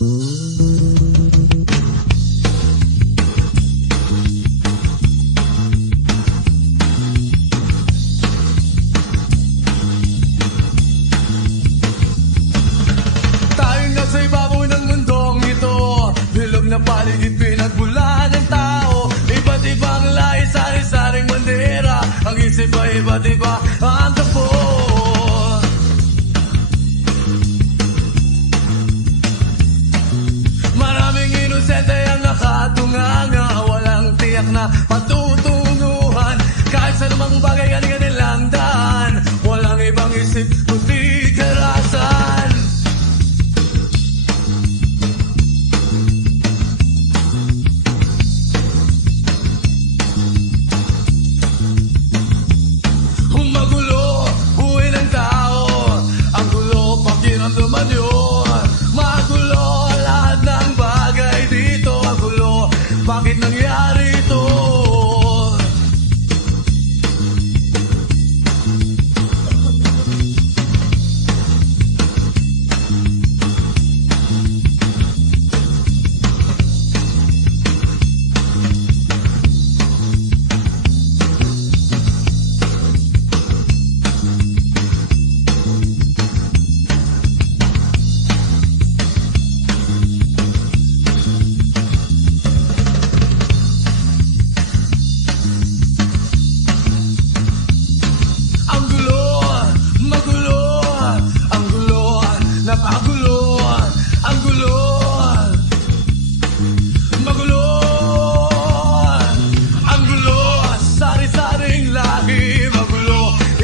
Tayong nasa ibabaw ng mundong ito, bilog na paligid pinagbulaan ng tao. Iba't ibang lahi, sari-saring bandera, ang isip ay iba't iba ang tapo. Maraming inosente ang nakatunganga, walang tiyak na patutunguhan. Kahit sa lumang bagay kanilang daan, walang ibang isip kundi karasan. Magulo, buhay ng tao, ang gulo, pakiramdaman yun. Magulo, lahat ng bagay dito, ang gulo, bakit nangyari ito?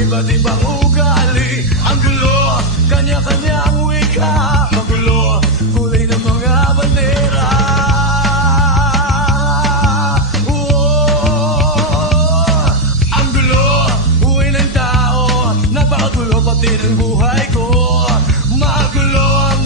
Iba't ibang ugali, ang gulo, kanya-kanyang wika. Magulo, kulay ng mga bandera. Ang gulo, buhay ng tao, napakagulo pati ng buhay ko. Magulo